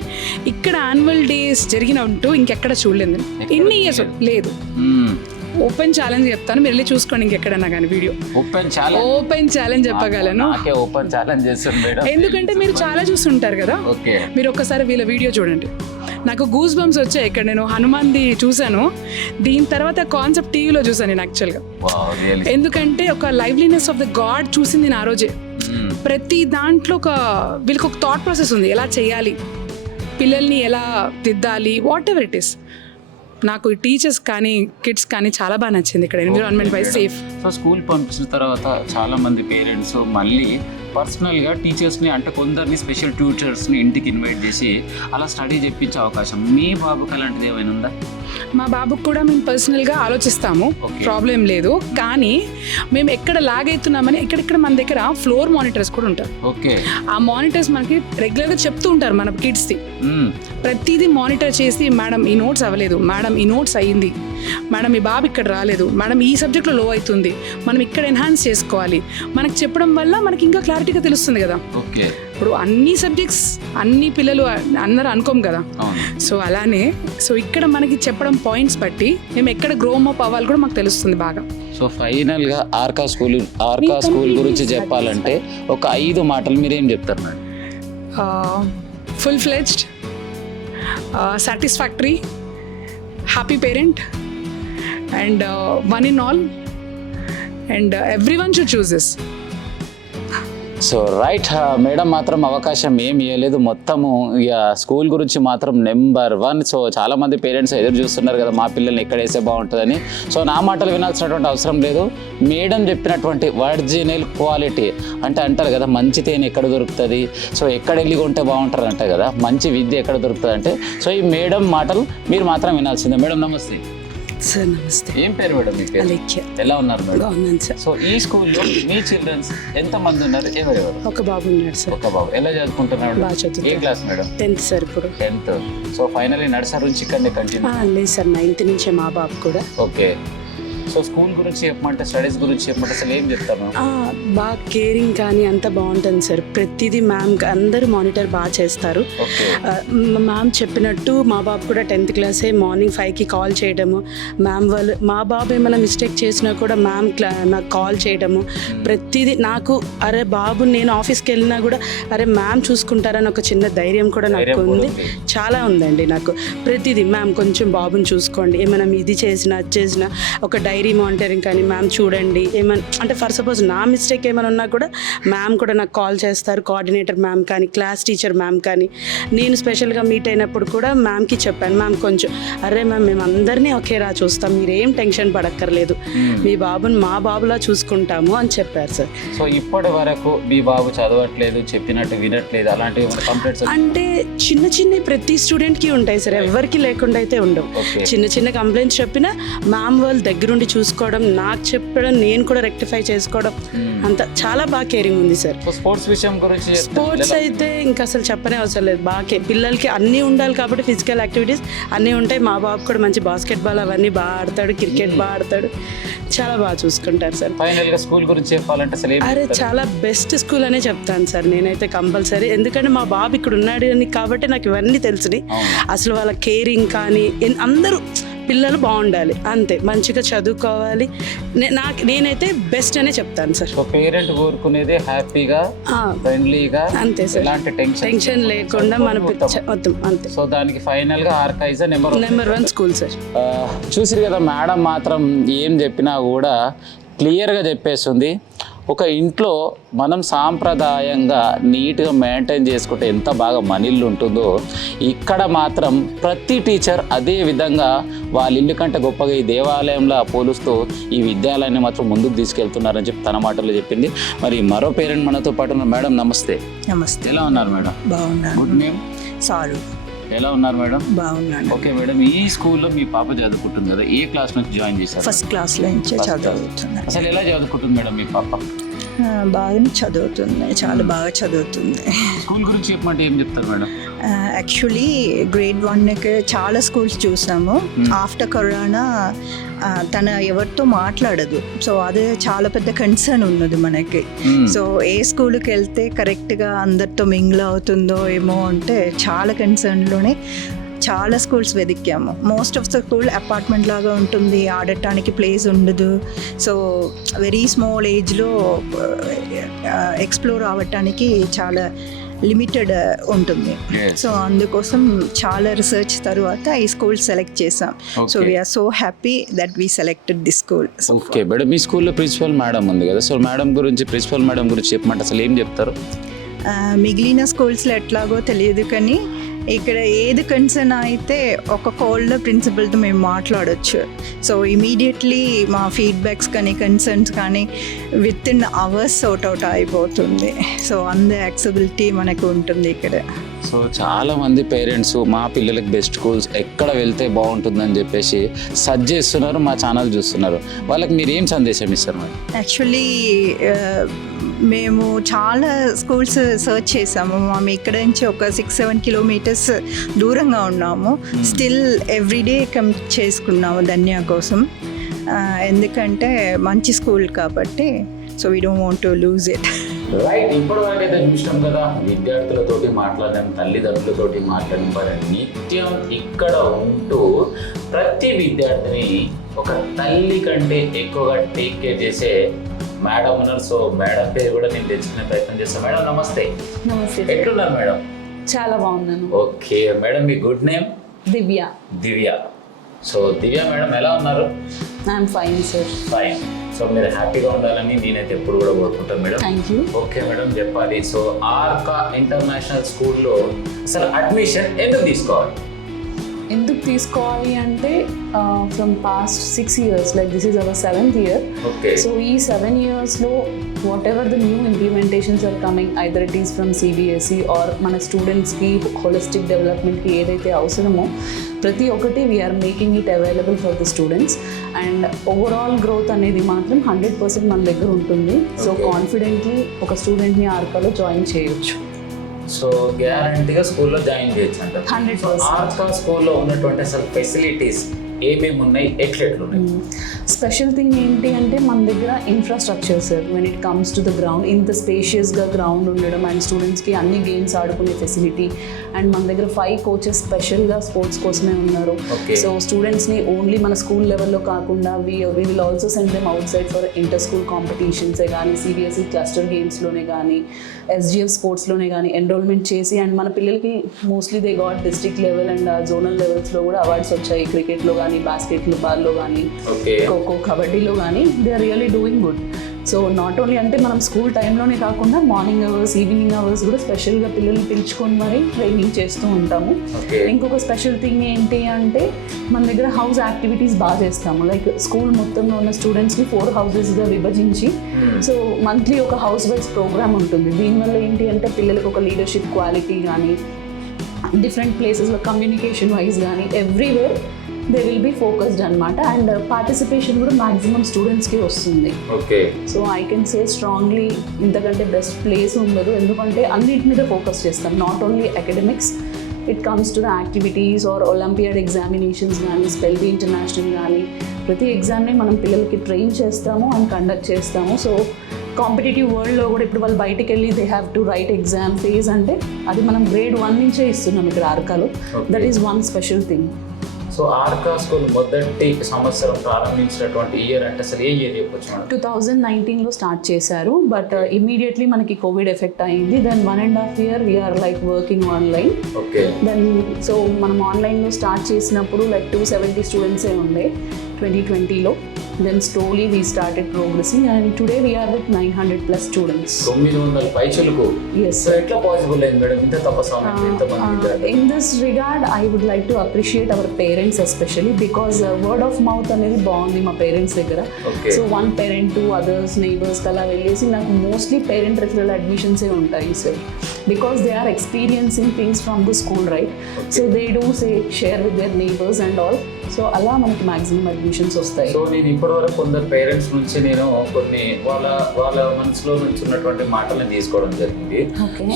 ఇక్కడ యాన్యువల్ డేస్ జరిగినట్టు ఇంకెక్కడ చూడలేదు ఇన్ని ఇయర్స్. లేదు, ఓపెన్ ఛాలెంజ్ చెప్తాను, మీరు వెళ్ళి చూసుకోండి ఇంకెక్కడన్నా కానీ వీడియో. ఓపెన్ ఛాలెంజ్ చెప్పగలను, ఎందుకంటే మీరు చాలా చూస్తుంటారు కదా. మీరు ఒక్కసారి వీళ్ళ వీడియో చూడండి, నాకు గూస్ బంప్స్ వచ్చాయి. ఇక్కడ నేను హనుమాన్ది చూశాను, దీని తర్వాత కాన్సెప్ట్ టీవీలో చూసాను నేను యాక్చువల్గా. ఎందుకంటే ఒక లైవ్లీనెస్ ఆఫ్ ద గాడ్ చూసింది నేను ఆ రోజే. ప్రతి దాంట్లో వీళ్ళకి ఒక థాట్ ప్రాసెస్ ఉంది, ఎలా చేయాలి, పిల్లల్ని ఎలా దిద్దాలి, వాట్ ఎవర్ ఇట్ ఈస్. నాకు ఈ టీచర్స్ కానీ కిడ్స్ కానీ చాలా బాగా నచ్చింది ఇక్కడ environment wise safe. So school పంపించిన తర్వాత చాలా మంది పేరెంట్స్ మళ్ళీ పర్సనల్గా టీచర్స్ని, అంటే కొందరిని స్పెషల్ ట్యూటర్స్ని ఇంటికి ఇన్వైట్ చేసి అలా స్టడీ చెప్పించే అవకాశం మీ బాబుకి అలాంటిది ఏమైనా ఉందా? మా బాబుకి కూడా మేము పర్సనల్గా ఆలోచిస్తాము, ప్రాబ్లం లేదు. కానీ మేము ఎక్కడ లాగ్ అవుతున్నామని ఇక్కడ మన దగ్గర ఫ్లోర్ మానిటర్స్ కూడా ఉంటారు. ఆ మానిటర్స్ మనకి రెగ్యులర్గా చెప్తూ ఉంటారు మన కిడ్స్ది. ప్రతిదీ మానిటర్ చేసి, మేడం ఈ నోట్స్ అవ్వలేదు, మేడం ఈ నోట్స్ అయ్యింది, మేడం ఈ బాబు ఇక్కడ రాలేదు, మేడం ఈ సబ్జెక్ట్లో లో అవుతుంది, మనం ఇక్కడ ఎన్హాన్స్ చేసుకోవాలి, మనకు చెప్పడం వల్ల మనకి ఇంకా క్లారిటీగా తెలుస్తుంది కదా. ఇప్పుడు అన్ని సబ్జెక్ట్స్ అన్ని పిల్లలు అందరూ అనుకోం కదా. సో అలానే సో ఇక్కడ మనకి చెప్పడం పాయింట్స్ బట్టి మేము ఎక్కడ గ్రోమ్ అప్ అవ్వాలి కూడా మాకు తెలుస్తుంది బాగా. సో ఫైనల్గా ఆర్కా స్కూల్ గురించి చెప్పాలంటే ఒక 5 మాటలు మీరేం చెప్తారు madam? Full fledged, satisfactory, happy parent, and one in all, and everyone should choose this. So right, madam మాత్రం అవకాశం ఏమి ఇవ్వలేదు, మొత్తము ఇక స్కూల్ గురించి మాత్రం నెంబర్ 1. సో చాలామంది పేరెంట్స్ ఎదురు చూస్తున్నారు కదా మా పిల్లల్ని ఎక్కడ వేస్తే బాగుంటుందని. సో నా మాటలు వినాల్సినటువంటి అవసరం లేదు, మేడం చెప్పినటువంటి ఒరిజినల్ క్వాలిటీ అంటే అంటారు కదా, మంచి తేనె ఎక్కడ దొరుకుతుంది, సో ఎక్కడ వెళ్ళి కొంటే బాగుంటారు అంటారు కదా, మంచి విద్య ఎక్కడ దొరుకుతుంది అంటే, సో ఈ మేడం మాటలు మీరు మాత్రం వినాల్సిందే. మేడం నమస్తే. సార్ నమస్తే. ఏం పేరు మేడం మీ పేరు? అలేఖ్య. ఎలా ఉన్నారు మేడం? బాగున్నాను సార్. సో ఈ స్కూల్లో మీ చిల్డ్రన్స్ ఎంతమంది ఉన్నారు? ఎవరెవరు? ఒక బాబు ఉన్నాడు సార్. ఒక బాబు. ఎలా చదువుకుంటున్నాడు? బాగా చదువుతున్నాడు. ఏ క్లాస్ మేడం? 10th సార్ ఇప్పుడు. 10th. సో ఫైనల్లీ నర్సరీ నుంచి ఇక్కడనే కంటిన్యూ? లేదు సార్, 9th నుంచే మా బాబు కూడా. ఓకే. సో స్కూల్ గురించి చెప్పమంటే, స్టడీస్ గురించి చెప్పమంటే అసలు ఏం చెప్తాను? బాగా కేరింగ్ కానీ అంతా బాగుంటుంది సార్. ప్రతిదీ మ్యామ్ అందరూ మానిటర్ బాగా చేస్తారు. మ్యామ్ చెప్పినట్టు మా బాబు కూడా 10th క్లాసే, మార్నింగ్ 5కి కాల్ చేయడము, మ్యామ్ వాళ్ళు మా బాబు ఏమైనా మిస్టేక్ చేసినా కూడా మ్యామ్ నాకు కాల్ చేయడము, ప్రతిదీ నాకు అరే బాబు నేను ఆఫీస్కి వెళ్ళినా కూడా అరే మ్యామ్ చూసుకుంటారని ఒక చిన్న ధైర్యం కూడా నాకు ఉంది, చాలా ఉందండి నాకు. ప్రతిదీ మ్యామ్ కొంచెం బాబుని చూసుకోండి, ఏమైనా ఇది చేసినా అది చేసినా ఒక డైరీ మానిటరింగ్ కానీ మ్యామ్ చూడండి, ఏమైనా అంటే ఫర్ సపోజ్ నా మిస్టేక్ ఏమైనా ఉన్నా కూడా మ్యామ్ కూడా నాకు కాల్ చేస్తారు, కోఆర్డినేటర్ మ్యామ్ కానీ క్లాస్ టీచర్ మ్యామ్ కానీ. నేను స్పెషల్గా మీట్ అయినప్పుడు కూడా మ్యామ్కి చెప్పాను, మ్యామ్ కొంచెం అరే మ్యామ్ మేము అందరినీ ఒకేలా చూస్తాం, మీరేం టెన్షన్ పడక్కర్లేదు, మీ బాబుని మా బాబులా చూసుకుంటాము అని చెప్పారు సార్. సో ఇప్పటి వరకు మీ బాబు చదవట్లేదు, చెప్పినట్టు వినట్లేదు, అలాంటివి కంప్లైంట్స్ అంటే చిన్న చిన్న ప్రతి స్టూడెంట్కి ఉంటాయి సార్, ఎవరికి లేకుండా అయితే ఉండవు. చిన్న చిన్న కంప్లైంట్స్ చెప్పినా మ్యామ్ వాళ్ళు దగ్గరుండి ఉండి చూసుకోవడం, నాకు చెప్పడం, నేను కూడా రెక్టిఫై చేసుకోవడం, అంత చాలా బాగా కేరింగ్ ఉంది సార్. స్పోర్ట్స్ విషయం గురించి స్పోర్ట్స్ అయితే ఇంకా అసలు చెప్పనే అవసరం లేదు. బాగా పిల్లలకి అన్నీ ఉండాలి కాబట్టి ఫిజికల్ యాక్టివిటీస్ అన్నీ ఉంటాయి. మా బాబు కూడా మంచి బాస్కెట్బాల్ అవన్నీ బాగా ఆడతాడు, క్రికెట్ బాగా ఆడతాడు, చాలా బాగా చూసుకుంటారు సార్. ఫైనల్ గా స్కూల్ గురించి చెప్పాలంటే అసలు అరే చాలా బెస్ట్ స్కూల్ అనే చెప్తాను సార్ నేనైతే కంపల్సరీ. ఎందుకంటే మా బాబు ఇక్కడ ఉన్నాడు అని కాబట్టి నాకు ఇవన్నీ తెలుసుని. అసలు వాళ్ళ కేరింగ్ కానీ అందరూ పిల్లలు బాగుండాలి, అంతే మంచిగా చదువుకోవాలి. నేనైతే బెస్ట్ అనే చెప్తాను సార్. పేరెంట్ కోరుకునేది హ్యాపీగా, ఫ్రెండ్లీగా, అంతే సార్, ఇలాంటి టెన్షన్ లేకుండా మన మొత్తం అంతే. సో దానికి ఫైనల్ గా ఆర్కైజ్ నెంబర్ 1 స్కూల్ సార్. చూసిరు కదా, మేడం మాత్రం ఏం చెప్పినా కూడా క్లియర్గా చెప్పేస్తుంది. ఒక ఇంట్లో మనం సాంప్రదాయంగా నీట్గా మెయింటైన్ చేసుకుంటే ఎంత బాగా మనీళ్ళు ఉంటుందో, ఇక్కడ మాత్రం ప్రతి టీచర్ అదే విధంగా వాళ్ళ ఇల్లు కంటే గొప్పగా ఈ దేవాలయంలో పోలుస్తూ ఈ విద్యాలయాన్ని మాత్రం ముందుకు తీసుకెళ్తున్నారని చెప్పి తన మాటల్లో చెప్పింది. మరి మరో పేరెంట్ మనతో పాటు ఉన్న మేడం, నమస్తే. నమస్తే. ఎలా ఉన్నారు మేడం? బాగున్నాను. Good name? సారు. ఎలా ఉన్నారు మేడం? బాగున్నాను. ఓకే మేడం, ఈ స్కూల్లో మీ పాప చదువుకుంటుంది కదా, ఏ క్లాస్ నుంచి జాయిన్ చేశారు? ఫస్ట్ క్లాస్లో నుంచే చదువుతున్నాను. అసలు ఎలా చదువుకుంటుంది మేడం మీ పాప? బాగానే చదువుతుంది, చాలా బాగా చదువుతుంది. స్కూల్ గురించి చెప్పమంటే ఏం చెప్తారు మేడం? యాక్చువల్లీ గ్రేడ్ 1కి చాలా స్కూల్స్ చూసాము. ఆఫ్టర్ కరోనా తన ఎవరితో మాట్లాడదు, సో అదే చాలా పెద్ద కన్సర్న్ ఉన్నది మనకి. సో ఏ స్కూల్కి వెళ్తే కరెక్ట్గా అందరితో మింగిల్ అవుతుందో ఏమో అంటే చాలా కన్సర్న్లోనే చాలా స్కూల్స్ వెతికాము. Most of the school apartment లాగా ఉంటుంది, ఆడటానికి ప్లేస్ ఉండదు. సో వెరీ స్మాల్ ఏజ్లో ఎక్స్ప్లోర్ అవ్వటానికి చాలా లిమిటెడ్ ఉంటుంది. సో అందుకోసం చాలా రీసెర్చ్ తర్వాత ఈ స్కూల్ సెలెక్ట్ చేసాం. So we are so happy that we selected this school. Okay madam, మీ స్కూల్లో ప్రిన్సిపల్ మేడం ఉంది కదా, సో మేడం గురించి, ప్రిన్సిపల్ మేడం గురించి చెప్పమంటే అసలు ఏం చెప్తారు? మిగిలిన స్కూల్స్లో ఎట్లాగో తెలియదు, కానీ ఇక్కడ ఏది కన్సర్న్ అయితే ఒక కాల్లో ప్రిన్సిపల్తో మేము మాట్లాడవచ్చు. సో ఇమీడియట్లీ మా ఫీడ్బ్యాక్స్ కానీ కన్సర్న్స్ కానీ with in hours sort out అయిపోతుంది. సో అంత యాక్సెసిబిలిటీ మనకు ఉంటుంది ఇక్కడ. సో చాలామంది పేరెంట్స్ మా పిల్లలకి బెస్ట్ స్కూల్స్ ఎక్కడ వెళ్తే బాగుంటుందని చెప్పేసి సజెస్ట్ చేస్తున్నారు, మా ఛానల్ చూస్తున్నారు. వాళ్ళకి మీరు ఏం సందేశం ఇస్తారు మేడం? యాక్చువల్లీ మేము చాలా స్కూల్స్ సర్చ్ చేసాము. మేము ఇక్కడ నుంచి ఒక 6-7 కిలోమీటర్స్ దూరంగా ఉన్నాము. స్టిల్ ఎవ్రీడే కమ్ చేసుకున్నాము ధన్య కోసం, ఎందుకంటే మంచి స్కూల్ కాబట్టి. So we don't want to lose it. Right, ఇప్పుడు వరకైతే చూసినాం కదా, విద్యార్థులతోటి మాట్లాడడం, తల్లిదండ్రులతోటి మాట్లాడడం, మరి నిత్యం ఇక్కడ ఉంటూ ప్రతి విద్యార్థిని ఒక తల్లి కంటే ఎక్కువగా టేక్ కేర్ చేసే మేడం ఉన్నారు. సో మేడం పేరు కూడా నేను తెలుసుకునే ప్రయత్నం చేస్తాను. మేడం నమస్తే. నమస్తే. ఎట్లున్నారు మేడం? చాలా బాగున్నాను. ఓకే మేడం, మీ good name? Divya. Divya. So Divya madam ఎలా ఉన్నారు? I'm fine sir. Fine. So మీరు హ్యాపీగా ఉండాలని నేనైతే ఎప్పుడు కూడా కోరుకుంటాను madam. Thank you. Okay madam, చెప్పాలి. సో ఆర్కా ఇంటర్నేషనల్ స్కూల్లో అసలు అడ్మిషన్ ఎందుకు తీసుకోవాలి? ఎందుకు తీసుకోవాలి అంటే from past 6 years, like this is our 7th year. Okay. So ఈ 7 yearsలో whatever the new implementations are coming, either it is from CBSE or మన స్టూడెంట్స్కి హోలిస్టిక్ డెవలప్మెంట్కి ఏదైతే అవసరమో ప్రతి ఒక్కటి we are making it available for the students. And overall growth అనేది మాత్రం 100% మన దగ్గర ఉంటుంది. సో కాన్ఫిడెంట్లీ ఒక స్టూడెంట్ని ఆర్కాలో జాయిన్ చేయొచ్చు. సో గ్యారంటీగా స్కూల్లో జాయిన్ చేయొచ్చు అంట. 100%. ఆర్కా స్కూల్లో ఉన్నటువంటి అసలు ఫెసిలిటీస్ ఏమేమి ఉన్నాయి, ఎట్లెట్లున్నాయి? స్పెషల్ థింగ్ ఏంటి అంటే మన దగ్గర infrastructure sir, when it comes to the ground, ఇంత స్పేషియస్గా గ్రౌండ్ ఉండడం అండ్ స్టూడెంట్స్కి అన్ని గేమ్స్ ఆడుకునే ఫెసిలిటీ. అండ్ మన దగ్గర 5 కోచెస్ స్పెషల్గా స్పోర్ట్స్ కోసమే ఉన్నారు. సో స్టూడెంట్స్ని ఓన్లీ మన స్కూల్ లెవెల్లో కాకుండా we will also send them outside for inter school కాంపిటీషన్సే కానీ, CBSE క్లస్టర్ గేమ్స్లోనే కానీ, SGF స్పోర్ట్స్లోనే కానీ ఎన్రోల్మెంట్ చేసి, అండ్ మన పిల్లలకి mostly they got district level and zonal లెవెల్స్లో కూడా అవార్డ్స్ వచ్చాయి. క్రికెట్లో కానీ, బాస్కెట్బాల్లో కానీ, ఖోఖో, కబడ్డీలో కానీ they are really doing good. So not only అంటే మనం స్కూల్ టైంలోనే కాకుండా మార్నింగ్ అవర్స్, ఈవినింగ్ అవర్స్ కూడా స్పెషల్గా పిల్లల్ని పిలుచుకొని మరీ ట్రైనింగ్ చేస్తూ ఉంటాము. ఇంకొక స్పెషల్ థింగ్ ఏంటి అంటే మన దగ్గర హౌస్ యాక్టివిటీస్ బాగా చేస్తాము. లైక్ స్కూల్ మొత్తంలో ఉన్న స్టూడెంట్స్ని 4 హౌసెస్గా విభజించి, సో మంత్లీ ఒక హౌస్ వైజ్ ప్రోగ్రామ్ ఉంటుంది. దీనివల్ల ఏంటి అంటే పిల్లలకు ఒక లీడర్షిప్ క్వాలిటీ కానీ, డిఫరెంట్ ప్లేసెస్లో కమ్యూనికేషన్ వైజ్ కానీ everywhere they will be focused అనమాట. అండ్ పార్టిసిపేషన్ కూడా మ్యాక్సిమం స్టూడెంట్స్కి వస్తుంది. Okay. So I can say strongly ఇంతకంటే బెస్ట్ ప్లేస్ ఉండదు, ఎందుకంటే అన్నిటి మీద ఫోకస్ చేస్తాం. Not only academics, it comes to the activities or olympiad examinations కానీ, స్పెల్బీ ఇంటర్నేషనల్ కానీ, ప్రతి ఎగ్జామ్ని మనం పిల్లలకి ట్రైన్ చేస్తాము అండ్ కండక్ట్ చేస్తాము. సో కాంపిటేటివ్ వరల్డ్లో కూడా ఇప్పుడు వాళ్ళు బయటికి వెళ్ళి they have to write exam phase అంటే అది మనం grade 1 నుంచే ఇస్తున్నాం ఇక్కడ ఆర్కాలో. That is one special thing. So Arka school మొదటి సంవత్సరం ప్రారంభించినటువంటి ఇయర్ అంటే అసలు ఏ ఇయర్ చెప్పొచ్చు మేడం? 2019లో స్టార్ట్ చేశారు, బట్ ఇమీడియట్లీ మనకి కోవిడ్ ఎఫెక్ట్ అయింది. Then 1.5 year we are like working online. Okay. Then so మనం ఆన్లైన్లో స్టార్ట్ చేసినప్పుడు లైక్ 270 స్టూడెంట్సే ఉండే 2020లో. Then slowly we started progressing and today we are with 900+ students. 900 పైచలకు. Yes. So ఎట్లా పాసిబుల్ అయింది మేడం ఇంత తక్కువ సమయంలో ఇంతమంది? In this regard, I would like to appreciate our parents especially because word of mouth అనేది బాగుంది మా పేరెంట్స్ దగ్గర. Okay. So one parent to others neighbours అలా వెళ్ళేసి నాకు మోస్ట్లీ పేరెంట్ రెఫరల్ అడ్మిషన్సే ఉంటాయి sir, because they are experiencing things from the school, right? So they do say share with their neighbors and all. So అలా మనకి maximum admissions వస్తాయి. So నేను ఇప్పటివరకు కొందరు పేరెంట్స్ నుంచి నేను కొన్ని వాళ్ళ మనసులో నుంచి ఉన్నటువంటి మాటలను తీసుకోవడం జరిగింది.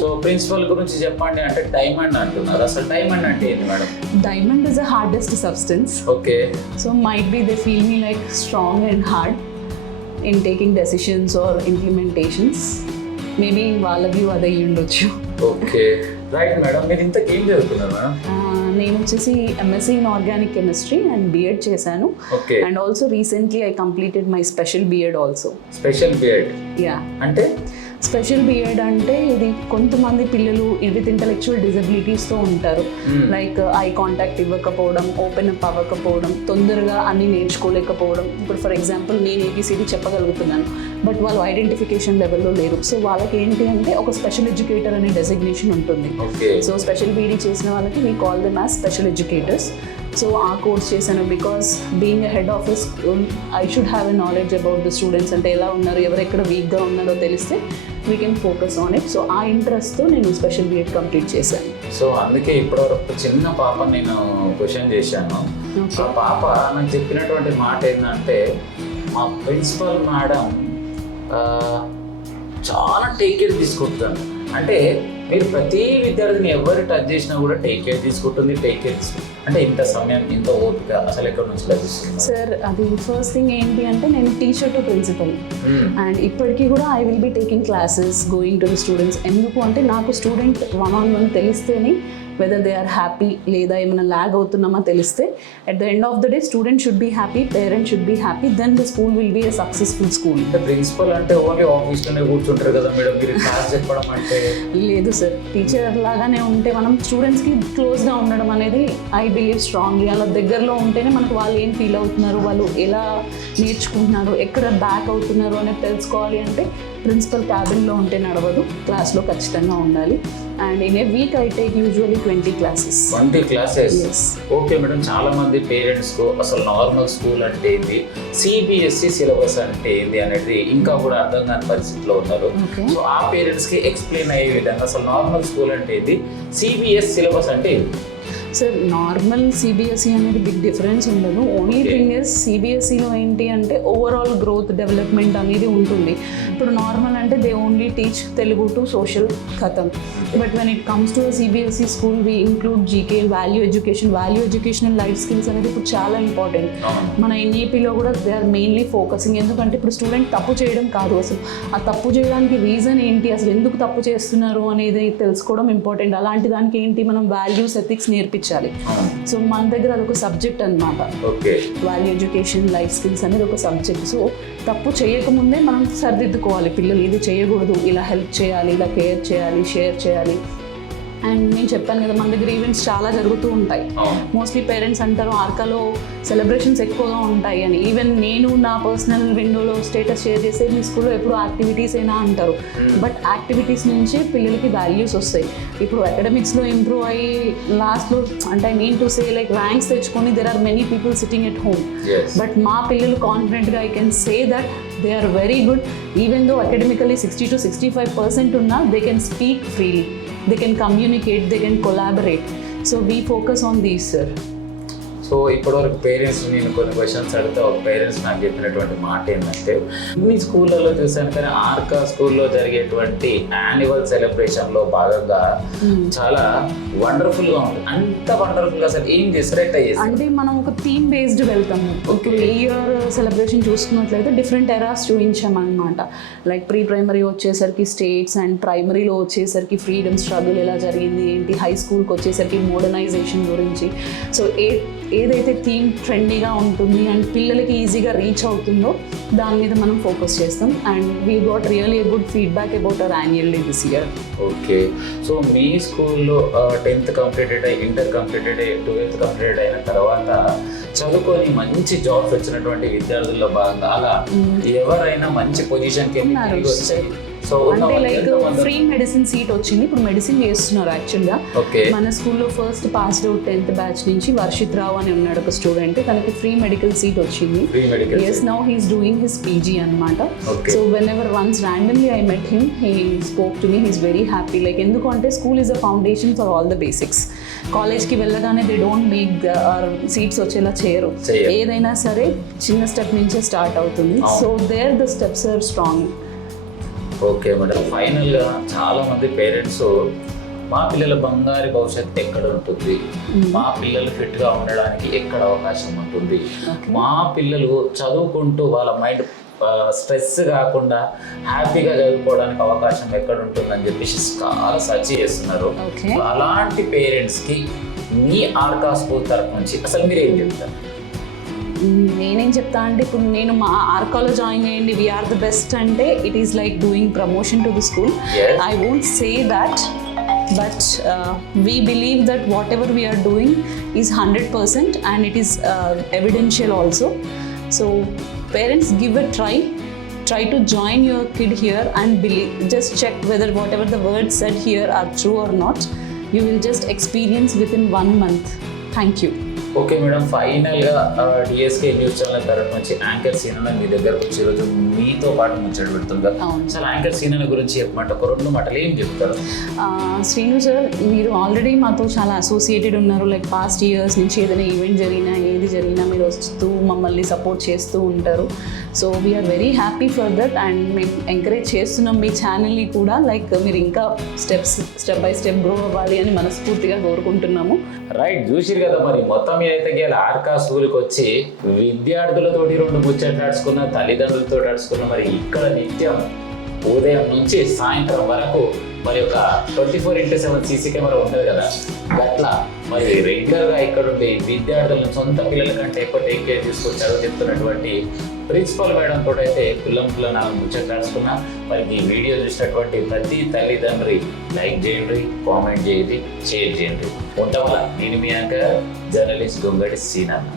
సో ప్రిన్సిపల్ గురించి చెప్పండి అంటే డైమండ్ అంటున్నారు. అసలు డైమండ్ అంటే ఏంటి madam? Diamond is the hardest substance. Okay. So might be they feel me like strong and hard in taking decisions or implementations. Maybe వాళ్ళ వ్యూ అదే ఉండొచ్చు. Okay, right madam. మీరు ఇంతకు ఏం చదువుతున్నారు మేడం? నేను వచ్చేసి MSc in Organic Chemistry and B.Ed చేశాను. Okay. And also recently I completed my special B.Ed also. Special B.Ed Yeah. అంటే స్పెషల్ B.Ed అంటే ఇది కొంతమంది పిల్లలు విత్ ఇంటలెక్చువల్ డిజబిలిటీస్తో ఉంటారు. లైక్ ఐ కాంటాక్ట్ ఇవ్వకపోవడం, ఓపెన్ అప్ అవ్వకపోవడం, తొందరగా అన్ని నేర్చుకోలేకపోవడం. ఇప్పుడు ఫర్ ఎగ్జాంపుల్ నేను ABCD చెప్పగలుగుతున్నాను, బట్ వాళ్ళు ఐడెంటిఫికేషన్ లెవెల్లో లేరు. సో వాళ్ళకి ఏంటి అంటే ఒక స్పెషల్ ఎడ్యుకేటర్ అనే డెసిగ్నేషన్ ఉంటుంది. సో స్పెషల్ BD చేసిన వాళ్ళకి we call them as special educators. So ఆ కోర్స్ చేశాను because being a head of a school I should have a knowledge about the students, అంటే ఎలా ఉన్నారు, ఎవరెక్కడ వీక్గా ఉన్నారో తెలిస్తే we can focus on it. So ఆ ఇంట్రెస్ట్తో నేను స్పెషల్ B.Ed కంప్లీట్ చేశాను. సో అందుకే ఇప్పటివరకు చిన్న పాప నేను క్వశ్చన్ చేశాను. ఆ పాప నాకు చెప్పినటువంటి మాట ఏంటంటే మా ప్రిన్సిపల్ మేడం చాలా టేక్ కేర్ తీసుకుంటాను. అంటే మీరు ప్రతి విద్యార్థిని ఎవరు టచ్ చేసినా కూడా టేక్ కేర్ తీసుకుంటుంది. అంటే ఇంత సమయం, ఇంత ఓపిక అసలు ఎక్కడి నుంచి లభిస్తుంది సార్? అది ఫస్ట్ థింగ్ ఏంటి అంటే నేను టీచర్ టు ప్రిన్సిపల్ అండ్ ఇప్పటికీ కూడా I will be taking classes, going to the students. ఎందుకు అంటే నాకు స్టూడెంట్ 1-on-1 తెలిస్తేనే వెదర్ దే ఆర్ హ్యాపీ లేదా ఏమైనా ల్యాగ్ అవుతున్నామా తెలిస్తే at the end of the day student should be happy, parent should be happy, then the school will be a successful school. అంటే principal అంటే ఓన్లీ ఆఫీస్లోనే కూర్చుంటారు కదా మేడం, మీరు క్లాస్ చెప్పడం అంటే? లేదు సార్, టీచర్ లాగానే ఉంటే మనం స్టూడెంట్స్కి క్లోజ్గా ఉండడం అనేది ఐ బిలీవ్ స్ట్రాంగ్లీ. అలా దగ్గరలో ఉంటేనే మనకు వాళ్ళు ఏం ఫీల్ అవుతున్నారు, వాళ్ళు ఎలా నేర్చుకుంటున్నారు, ఎక్కడ బ్యాక్ అవుతున్నారు అనేది తెలుసుకోవాలి. అంటే ప్రిన్సిపల్ క్యాబిన్లో ఉంటే నడవదు, క్లాస్లో ఖచ్చితంగా ఉండాలి. And in a week I take usually 20 classes. 20 classes? Yes. Okay madam. చాలా మంది పేరెంట్స్కు అసలు నార్మల్ స్కూల్ అంటే ఏంది, CBSE సిలబస్ అంటే ఏంది అనేది ఇంకా కూడా అర్థం కాని పరిస్థితిలో ఉన్నారు. సో ఆ పేరెంట్స్కి ఎక్స్ప్లెయిన్ అయ్యే విధంగా అసలు నార్మల్ స్కూల్ అంటే ఏంది, CBSE సిలబస్ అంటే ఏంది? సార్ నార్మల్ CBSE అనేది బిగ్ డిఫరెన్స్ ఉండదు. ఓన్లీ థింగ్ ఇస్ CBSEలో ఏంటి అంటే ఓవరాల్ గ్రోత్ డెవలప్మెంట్ అనేది ఉంటుంది. ఇప్పుడు నార్మల్ అంటే they only teach Telugu to social ఖతం. But when it comes to CBSE school we include GK, value education and life skills అనేది ఇప్పుడు చాలా ఇంపార్టెంట్. మన NEPలో కూడా దే ఆర్ మెయిన్లీ ఫోకసింగ్. ఎందుకంటే ఇప్పుడు స్టూడెంట్ తప్పు చేయడం కాదు, అసలు ఆ తప్పు చేయడానికి రీజన్ ఏంటి, అసలు ఎందుకు తప్పు చేస్తున్నారు అనేది తెలుసుకోవడం ఇంపార్టెంట్. అలాంటి దానికి ఏంటి మనం వాల్యూస్, ఎథిక్స్ నేర్పించాలి. సో మన దగ్గర అదొక సబ్జెక్ట్ అనమాట. వాల్యూ ఎడ్యుకేషన్, లైఫ్ స్కిల్స్ అనేది ఒక సబ్జెక్ట్. సో తప్పు చేయకముందే మనం సరిదిద్దుకోవాలి. పిల్లలు ఇది చేయకూడదు, ఇలా హెల్ప్ చేయాలి, ఇలా కేర్ చేయాలి, షేర్ చేయాలి. అండ్ నేను చెప్పాను కదా మన దగ్గర ఈవెంట్స్ చాలా జరుగుతూ ఉంటాయి. మోస్ట్లీ పేరెంట్స్ అంటారు ఆర్కాలో సెలబ్రేషన్స్ ఎక్కువగా ఉంటాయి అని. ఈవెన్ నేను నా పర్సనల్ విండోలో స్టేటస్ షేర్ చేస్తే మీ స్కూల్లో ఎప్పుడు యాక్టివిటీస్ అయినా అంటారు. బట్ యాక్టివిటీస్ నుంచే పిల్లలకి వాల్యూస్ వస్తాయి. ఇప్పుడు అకాడమిక్స్లో ఇంప్రూవ్ అయ్యి లాస్ట్లో అంటే I mean to say like ranks తెచ్చుకొని there are many people sitting at home. But మా పిల్లలు కాన్ఫిడెంట్గా I can say that they are very good. Even though academically 60 to 65% ఉన్నా they can speak freely, they can communicate, they can collaborate. So we focus on these, sir. So ఇప్పటివరకు parents నేను కొన్ని questions అడిగితే ఒక parents నాకు చెప్పినటువంటి మాట ఏంటంటే మీ స్కూళ్ళలో చూసాను కానీ ఆర్కా స్కూల్లో జరిగేటువంటి యాన్యువల్ సెలబ్రేషన్లో భాగంగా చాలా వండర్ఫుల్గా ఉంది. అంత వండర్ఫుల్గా అసలు ఏం చేస్తారు, ఎట్లా చేస్తారు? అంటే మనం ఒక థీమ్ బేస్డ్ వెళ్తాము. ఇప్పుడు ఈ ఇయర్ సెలబ్రేషన్ చూసుకున్నట్లయితే డిఫరెంట్ ఎరాస్ చూపించామన్నమాట. లైక్ ప్రీ ప్రైమరీ వచ్చేసరికి స్టేట్స్ అండ్ ప్రైమరీలో వచ్చేసరికి ఫ్రీడమ్ స్ట్రగుల్ ఎలా జరిగింది ఏంటి, హై స్కూల్కి వచ్చేసరికి మోడర్నైజేషన్ గురించి. సో ఏదైతే థీమ్ ట్రెండీగా ఉంటుంది అండ్ పిల్లలకి ఈజీగా రీచ్ అవుతుందో దాని మీద మనం ఫోకస్ చేస్తాం. And we got really good feedback about our annual day this year. Okay, so మీ స్కూల్లో 10th కంప్లీటెడ్ అయ్యి, ఇంటర్ కంప్లీటెడ్ అయ్యి, 12th కంప్లీటెడ్ అయిన తర్వాత చదువుకొని మంచి జాబ్స్ వచ్చినటువంటి విద్యార్థుల్లో భాగంగా అలా ఎవరైనా మంచి పొజిషన్కి తిరిగి వచ్చాయి? సో అంటే లైక్ ఫ్రీ మెడిసిన్ సీట్ వచ్చింది, ఇప్పుడు మెడిసిన్ చేస్తున్నారు యాక్చువల్గా. మన స్కూల్లో first passed out 10th batch నుంచి వర్షిత్ రావు అని ఉన్నాడు ఒక స్టూడెంట్, తనకి ఫ్రీ మెడికల్ సీట్ వచ్చింది. Yes, now he's doing his PG అనమాట. So whenever once randomly I met him, he spoke to me, he's very happy. Like ఎందుకు అంటే school is a foundation for all the basics. కాలేజ్కి వెళ్ళగానే they don't make seats వచ్చేలా చేయరు, ఏదైనా సరే చిన్న స్టెప్ నుంచే స్టార్ట్ అవుతుంది. So there the steps are strong. Okay madam, ఫైనల్గా చాలామంది పేరెంట్స్ మా పిల్లల బంగారు భవిష్యత్తు ఎక్కడ ఉంటుంది, మా పిల్లలు ఫిట్గా ఉండడానికి ఎక్కడ అవకాశం ఉంటుంది, మా పిల్లలు చదువుకుంటూ వాళ్ళ మైండ్ స్ట్రెస్ కాకుండా హ్యాపీగా చదువుకోవడానికి అవకాశం ఎక్కడ ఉంటుందని చెప్పేసి చాలా సర్చ్ చేస్తున్నారు. అలాంటి పేరెంట్స్కి మీ ఆర్కా స్కూల్ తరఫు నుంచి అసలు మీరు ఏం చెప్తారు? నేనేం చెప్తా అంటే ఇప్పుడు నేను మా ఆర్కాలో జాయిన్ అయ్యండి, వీఆర్ ద బెస్ట్ అంటే it is like doing promotion to the school. I won't say that, but we believe that whatever we are doing is 100% and it is evidential also. So parents, give a try to join your kid here and believe, just check whether whatever the words said here are true or not. You will just experience within 1 month. Thank you. Okay madam, ఫైనల్గా DSK news channel తరఫు నుంచి anchor సీనన్న మీ దగ్గరకు వచ్చి ఈరోజు మీతో పాటు ముచ్చట పెడుతుంది. అసలు యాంకర్ సీనన్న గురించి చెప్పమంటే ఒక 2 మాటలు ఏం చెప్తారు? శ్రీను సార్, మీరు ఆల్రెడీ మాతో చాలా అసోసియేటెడ్ ఉన్నారు. లైక్ పాస్ట్ ఇయర్స్ నుంచి ఏదైనా ఈవెంట్ జరిగినా ఏది జరిగినా మీరు వస్తూ మమ్మల్ని సపోర్ట్ చేస్తూ ఉంటారు. So we are very happy for that and మేము ఎంకరేజ్ చేస్తున్నాం మీ ఛానల్ని కూడా. లైక్ మీరు ఇంకా స్టెప్ బై స్టెప్ గ్రో అవ్వాలి అని మనస్ఫూర్తిగా కోరుకుంటున్నాము. రైట్, చూసిరు కదా మరి మొత్తం మీదైతే గేల ఆర్కా స్కూల్కి వచ్చి విద్యార్థులతోటి 2 ముచ్చట్లు నడుచుకున్న, తల్లిదండ్రులతో నడుచుకున్న, మరి ఇక్కడ నిత్యం ఉదయం నుంచి సాయంత్రం వరకు మరి ఒక 24/7 సీసీ కెమెరా ఉంటుంది కదా, అట్లా మరి రెగ్యులర్గా ఇక్కడ ఉండి విద్యార్థులను సొంత పిల్లల కంటే ఎక్కువ టేక్ కేర్ తీసుకొచ్చారు చెప్తున్నటువంటి ప్రిన్సిపల్ మేడం కూడా అయితే కుల్లం నాకు ముచ్చట్లు నడుచుకున్నా. మరి ఈ వీడియో చూసినటువంటి ప్రతి తల్లిదండ్రి లైక్ చేయండి, కామెంట్ చేయండి, షేర్ చేయండి. ఉంటామలా నేను మీ యాంకర్ జర్నలిస్ట్ గొంగడి సీనన్న.